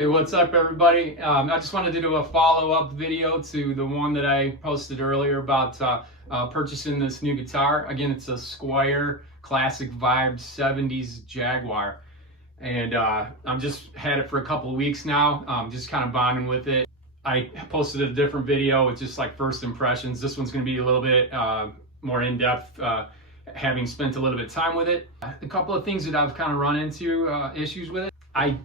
Hey, what's up, everybody? I just wanted to do a follow-up video to the one that I posted earlier about purchasing this new guitar. Again, it's a Squier Classic Vibe 70s Jaguar, and I'm just had it for a couple of weeks now. Just kind of bonding with it. I posted a different video with just like first impressions. This one's going to be a little bit more in-depth, having spent a little bit of time with it. A couple of things that I've kind of run into issues with it. I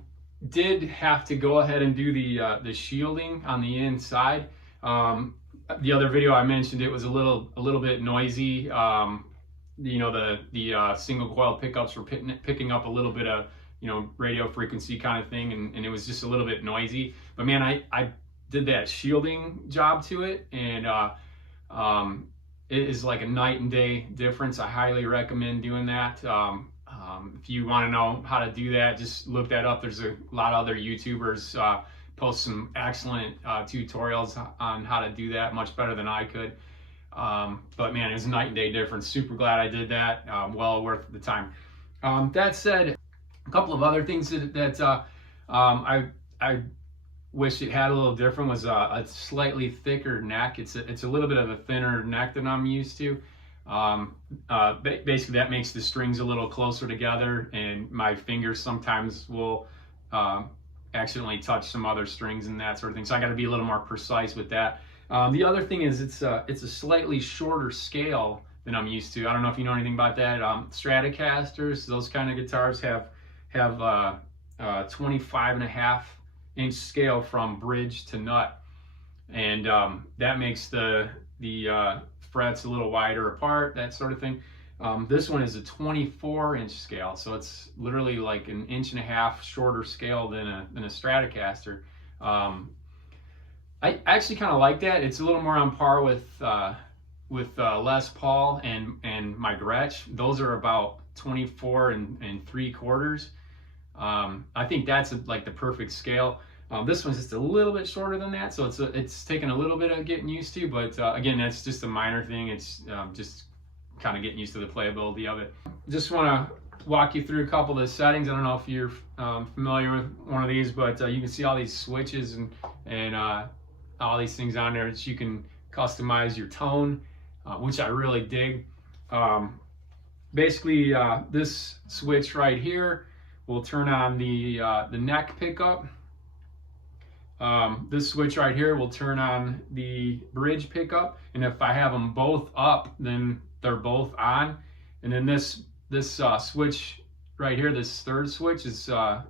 did have to go ahead and do the shielding on the inside. The other video I mentioned, it was a little bit noisy. You know, the single coil pickups were picking up a little bit of, you know, radio frequency kind of thing, and it was just a little bit noisy. But man, I did that shielding job to it, and it is like a night and day difference. I highly recommend doing that. If you want to know how to do that, just look that up. There's a lot of other YouTubers post some excellent tutorials on how to do that, much better than I could. But man, it was a night and day difference. Super glad I did that. Well worth the time. That said, a couple of other things that I wish it had a little different was a slightly thicker neck. It's a little bit of a thinner neck than I'm used to. Basically that makes the strings a little closer together, and my fingers sometimes will accidentally touch some other strings and that sort of thing. So I got to be a little more precise with that. The other thing is it's a slightly shorter scale than I'm used to. I don't know if you know anything about that. Stratocasters, those kind of guitars have 25.5-inch scale from bridge to nut, and that makes the frets a little wider apart, that sort of thing. This one is a 24-inch scale, so it's literally like an 1.5 inch shorter scale than a Stratocaster. I actually kind of like that. It's a little more on par with Les Paul and my Gretsch. Those are about 24 and 3/4. I think that's like the perfect scale. This one's just a little bit shorter than that, so it's taken a little bit of getting used to, but again, that's just a minor thing. It's just kind of getting used to the playability of it. Just want to walk you through a couple of the settings. I don't know if you're familiar with one of these, but you can see all these switches and all these things on there that you can customize your tone, which I really dig. Basically, this switch right here will turn on the neck pickup. This switch right here will turn on the bridge pickup, and if I have them both up, then they're both on. And then this switch right here, this third switch, is a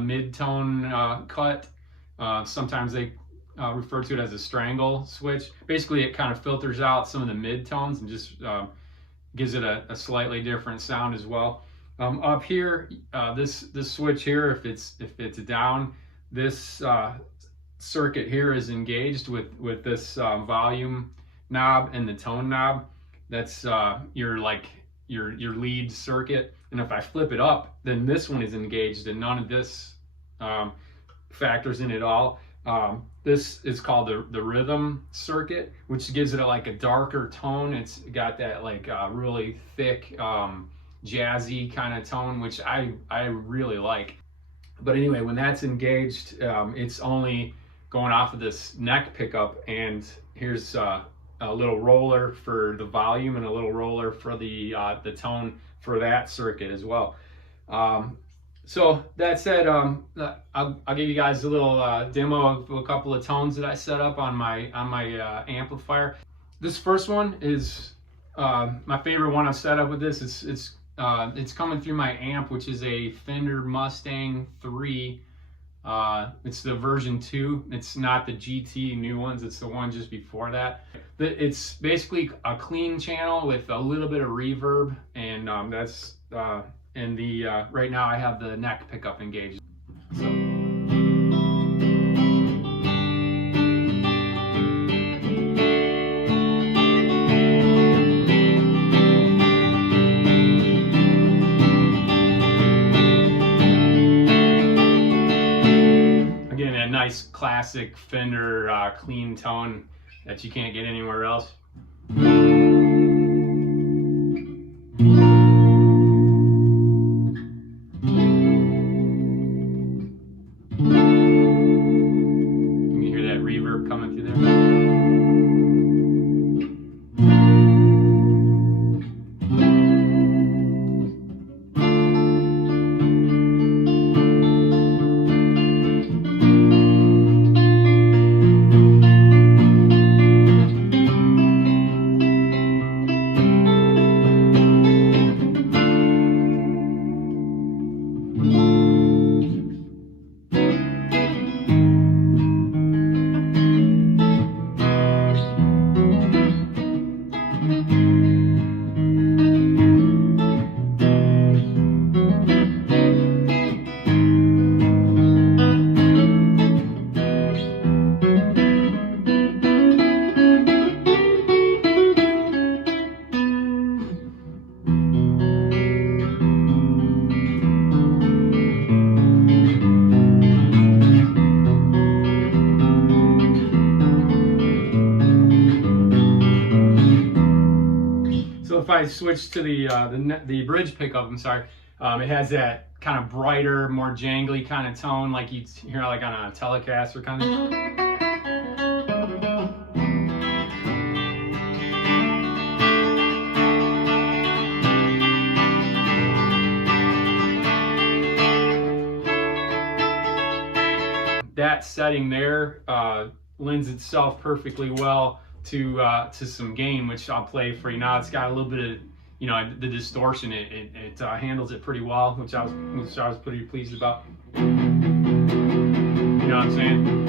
mid-tone cut. Sometimes they refer to it as a strangle switch. Basically, it kind of filters out some of the mid-tones and just gives it a slightly different sound as well. Up here, this switch here, if it's down, this circuit here is engaged with this volume knob and the tone knob. That's your lead circuit. And if I flip it up, then this one is engaged, and none of this factors in at all. This is called the rhythm circuit, which gives it like a darker tone. It's got that like really thick jazzy kind of tone, which I really like. But anyway, when that's engaged, it's only going off of this neck pickup, and here's a little roller for the volume and a little roller for the tone for that circuit as well. So that said, I'll give you guys a little demo of a couple of tones that I set up on my amplifier. This first one is my favorite one I've set up with this. It's coming through my amp, which is a Fender Mustang 3. It's the version 2. It's not the GT new ones. It's the one just before that. It's basically a clean channel with a little bit of reverb, and that's right now I have the neck pickup engaged. So. Nice classic Fender clean tone that you can't get anywhere else. I switched to the bridge pickup, I'm sorry, it has that kind of brighter, more jangly kind of tone, like you'd hear like on a Telecaster kind of. That setting there lends itself perfectly well to some gain, which I'll play for you now. It's got a little bit of, you know, the distortion. It handles it pretty well, which I was pretty pleased about. You know what I'm saying?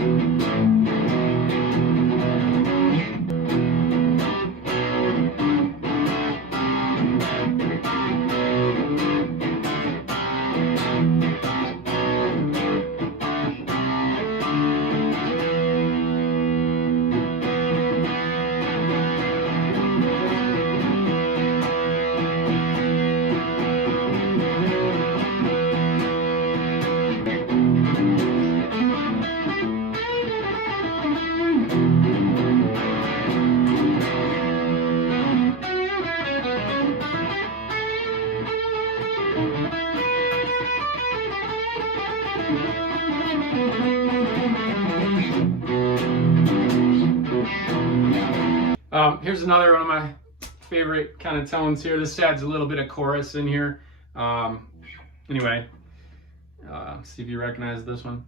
Here's another one of my favorite kind of tones here. This adds a little bit of chorus in here. Anyway, see if you recognize this one.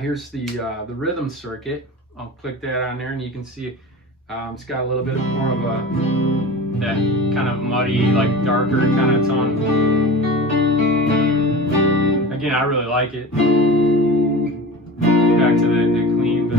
Here's the rhythm circuit. I'll click that on there, and you can see it's got a little bit more of that kind of muddy, like darker kind of tone. Again, I really like it. Back to the clean.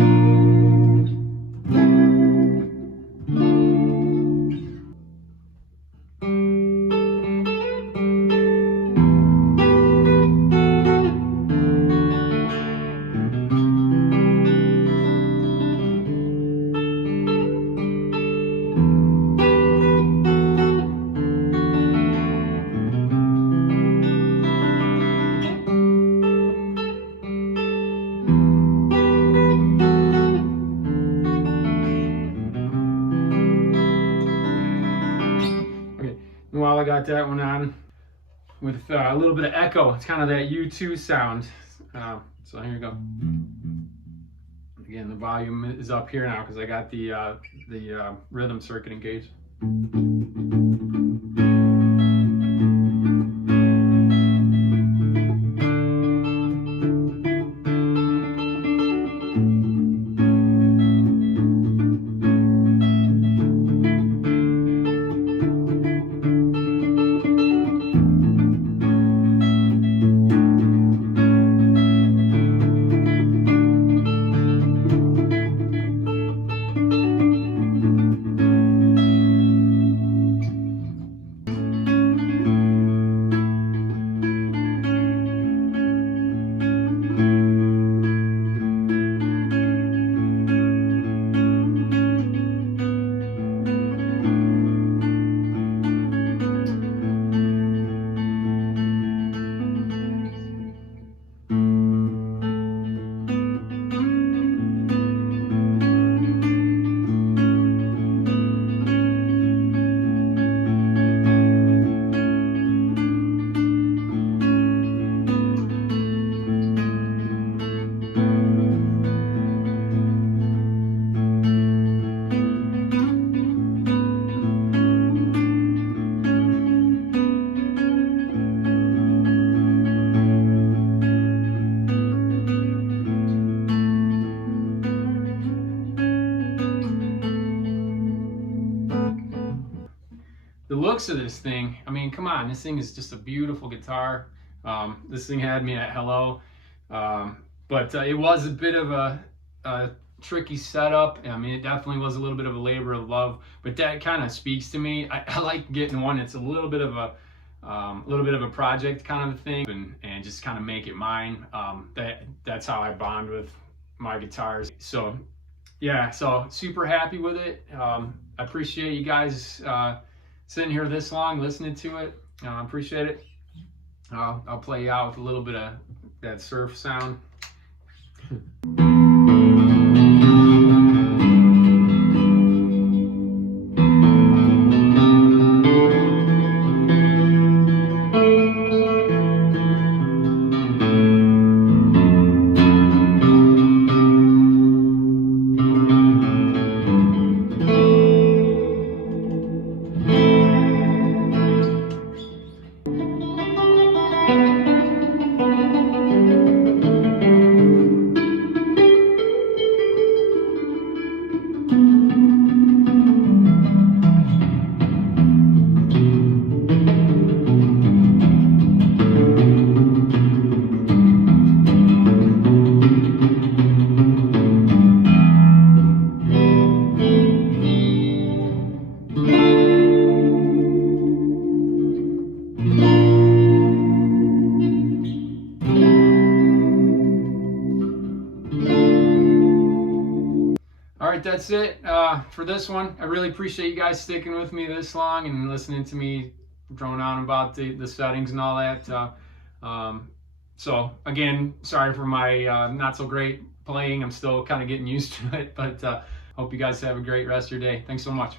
While I got that one on with a little bit of echo, it's kind of that U2 sound. So here you go. Again, the volume is up here now because I got the rhythm circuit engaged. looks of this thing, I mean, come on, this thing is just a beautiful guitar. This thing had me at hello, but it was a bit of a tricky setup. I mean, it definitely was a little bit of a labor of love, but that kind of speaks to me. I like getting one that's a little bit of a project kind of a thing, and just kind of make it mine. That's how I bond with my guitars. So yeah, so super happy with it. I appreciate you guys sitting here this long listening to it. I appreciate it. I'll play you out with a little bit of that surf sound. All right, that's it for this one. I really appreciate you guys sticking with me this long and listening to me drone on about the settings and all that. So again, sorry for my not so great playing. I'm still kind of getting used to it, but hope you guys have a great rest of your day. Thanks so much.